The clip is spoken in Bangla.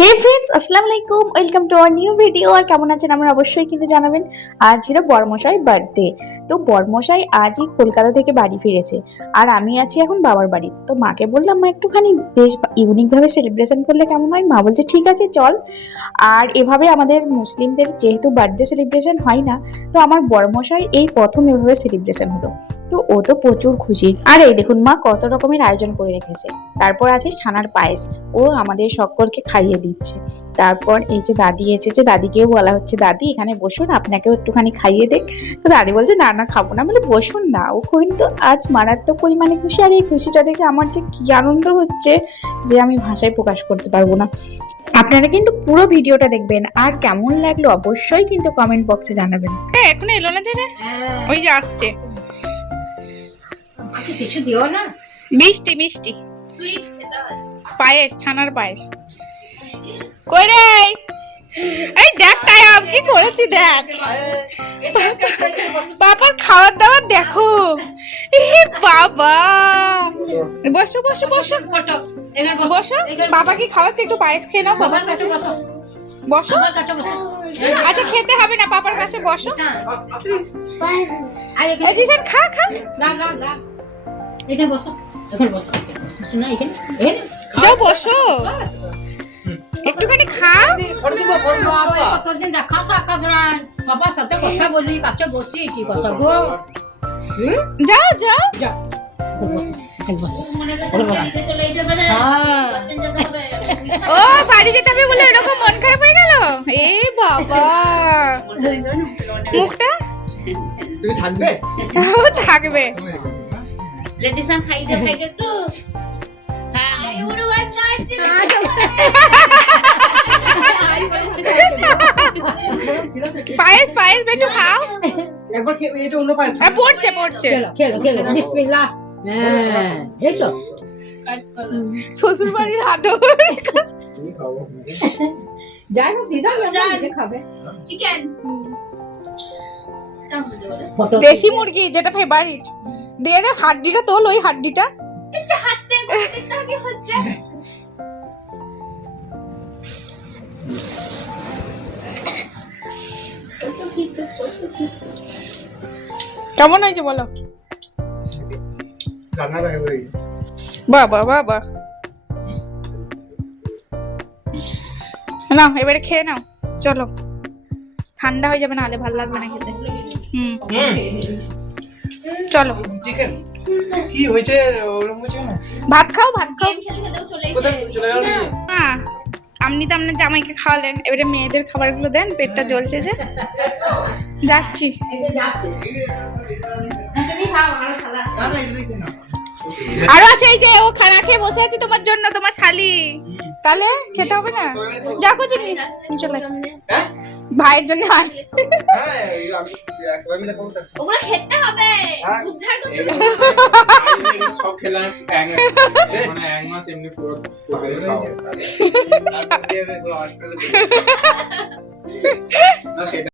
হে ফ্রেন্ডস, আসসালামু আলাইকুম, welcome to our new video. আর কেমন আছেন আমরা অবশ্যই কিন্তু জানাবেন। আজ ছিল বড়মশাই বার্থডে। তো বড়মশাই আজই কলকাতা থেকে বাড়ি ফিরেছে, আর আমি আছি এখন বাবার বাড়িতে। তো মাকে বললাম, মা একটুখানি বেশ ইউনিকভাবে সেলিব্রেশন করলে কেমন হয়। মা বলছে ঠিক আছে চল। আর এভাবে আমাদের মুসলিমদের যেহেতু বার্থডে সেলিব্রেশন হয় না, তো আমার বড়মশাই এই প্রথম এভাবে সেলিব্রেশন হলো। তো ও তো প্রচুর খুশি। আর এই দেখুন মা কত রকমের আয়োজন করে রেখেছে। তারপর আছে ছানার পায়েস, ও আমাদের সকলকে খাইয়ে দিচ্ছে। তারপর এই যে দাদি এসেছে, দাদিকেও বলা হচ্ছে দাদি এখানে বসুন, আপনাকেও একটুখানি খাইয়ে দেখ। তো দাদি বলছে না না খাবো না। বলে বসুন না। ও কিন্তু আজ মারাত্মক পরিমাণে খুশি। আর এই খুশিটা দেখে আমার যে কি আনন্দ হচ্ছে যে আমি ভাষায় প্রকাশ করতে পারবো না। আপনারা কিন্তু পুরো ভিডিওটা দেখবেন, আর কেমন লাগলো অবশ্যই কিন্তু কমেন্ট বক্সে জানাবেন। হ্যাঁ এখন এলো না যে রে, ওই যে আসছে। কিছু দিও না, মিষ্টি মিষ্টি সুইট খেতে হয়। পায়েস, ছানার পায়েস। কই রে? এই দেখ তাই আমি কি করেছি দেখ। বাবার খাওয়ার দাওয়ার দেখো। এ বাবা, বসো বসো বসো বসো। বাবা কি খাওয়াচ্ছে, একটু পায়েস খেয়ে নাও বাবার সাথে। বসো বসো। আচ্ছা খেতে হবে না, বাবার কাছে বসো। এই জিসান খা খা। না না না, এখানে বসো, এখানে বসো, বসো না এখানে, এখানে যাও বসো, একটুখানি খাও। কতদিন দেখা সাক্ষাৎ নাই, বাবার সাথে কথা বলি, কাছে বসি, কি কথা গো? যাও যাও যাও বসো, এখানে বসো, ও বাড়ি যেতে হবে বলে এরকম মন খারাপ হয়ে গেল। এ বাবা, মুখটা তুমি থাকবে? ও থাকবে। লেডিসান খাই দে ভাই একটু হাই উড়ু ভাই পায়েস পায়েস একটু খাও। একবার এটা অন্য পায়ে পড়ছে পড়ছে। খেলো খেলো, বিসমিল্লাহ। হ্যাঁ এই তো শ্বশুর বাড়ির আদর। যাই হোক দিদা এসে খাবে চিকেন দেশি মুরগি যেটা ফেভারিট। দিয়ে দে হাড্ডিটা, তোল ওই হাড্ডিটা। এটা হাতে কি হচ্ছে? কেমন হয়েছে বলো? রান্না দেখা হয়ে বাবা বাবা, নাও এবারে খেয়ে নাও। চলো, ঠান্ডা হয়ে যাবে, নাহলে ভালো লাগবে না খেতে। চলো। চিকেন কি হয়েছে? ওরকম হয়েছে না, ভাত খাও ভাত খাও। কোথায় চলে গেল? হ্যাঁ আপনি তো আপনার জামাইকে খাওয়ালেন, এবারে মেয়েদের খাবারগুলো দেন, পেটটা জ্বলছে যে। যাচ্ছি। তুমি খাও আর সাদা না না এটা দেখুন না, আরো আছে, এই যে ও খানা খেয়ে বসে আছে তোমার জন্য, তোমার শালি। তাহলে খেতে হবে না? যাকো চিনি চলে হ্যাঁ ভাইয়ের জন্য আয়। হ্যাঁ আমি একবার মিলে করতে ওগুলো খেতে হবে, উদ্ধার করতে হবে। সব খেলাম মানে এক মাস এমনি পুরো খাও না সেটা